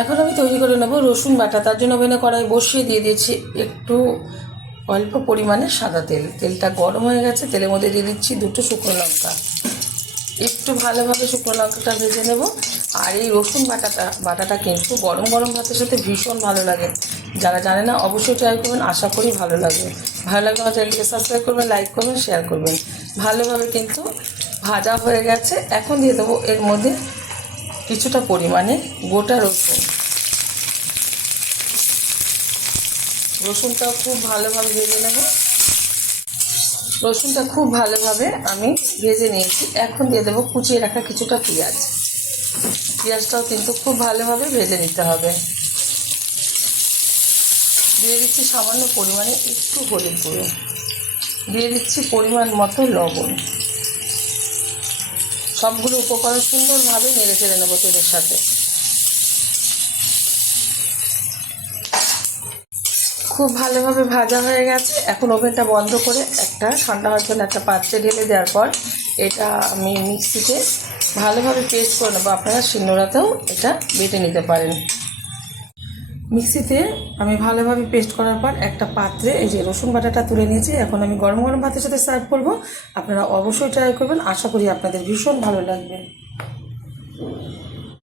এখন আমি তৈরি করে নেব রসুন বাটা। তার জন্য ওভেনে কড়াই বসিয়ে দিয়ে দিয়েছি একটু অল্প পরিমাণে সাদা তেল। তেলটা গরম হয়ে গেছে, তেলের মধ্যে দিয়ে দিচ্ছি দুটো শুকনো লঙ্কা। একটু ভালোভাবে শুকনো লঙ্কাটা ভেজে নেব। আর এই রসুন বাটাটা কিন্তু গরম গরম ভাতের সাথে ভীষণ ভালো লাগে। যারা জানে না অবশ্যই ট্রাই করবেন, আশা করি ভালো লাগবে। ভালো লাগলে আমার চ্যানেলকে সাবস্ক্রাইব করবেন, লাইক করবেন, শেয়ার করবেন। ভালোভাবে কিন্তু ভাজা হয়ে গেছে। এখন দিয়ে দেবো এর মধ্যে কিছুটা পরিমাণে গোটা রসুন। রসুনটাও খুব ভালোভাবে ভেজে নেব। রসুনটা খুব ভালোভাবে আমি ভেজে নিয়েছি। এখন দিয়ে দেবো কুচিয়ে রাখা কিছুটা পেঁয়াজ। পেঁয়াজটাও কিন্তু খুব ভালোভাবে ভেজে নিতে হবে। দিয়ে দিচ্ছি সামান্য পরিমাণে একটু হলুদ গুঁড়ো, দিয়ে দিচ্ছি পরিমাণ মতো লবণ। সবগুলো উপকরণ সুন্দরভাবে নেড়ে চেড়ে নেবো তেলের সাথে। খুব ভালোভাবে ভাজা হয়ে গেছে। এখন ওভেনটা বন্ধ করে একটা ঠান্ডা হওয়ার জন্য একটা পাত্রে ঢেলে দেওয়ার পর এটা আমি মিক্সিতে ভালোভাবে পেস্ট করে নেবো। আপনারা শিলনোড়াতেও এটা বেটে নিতে পারেন। মিক্সিতে আমি ভালোভাবে পেস্ট করার পর একটা পাত্রে এই যে রসুন বাটাটা তুলে নিয়েছি। এখন আমি গরম গরম ভাতের সাথে সার্ভ করব। আপনারা অবশ্যই ট্রাই করবেন, আশা করি আপনাদের ভীষণ ভালো লাগবে।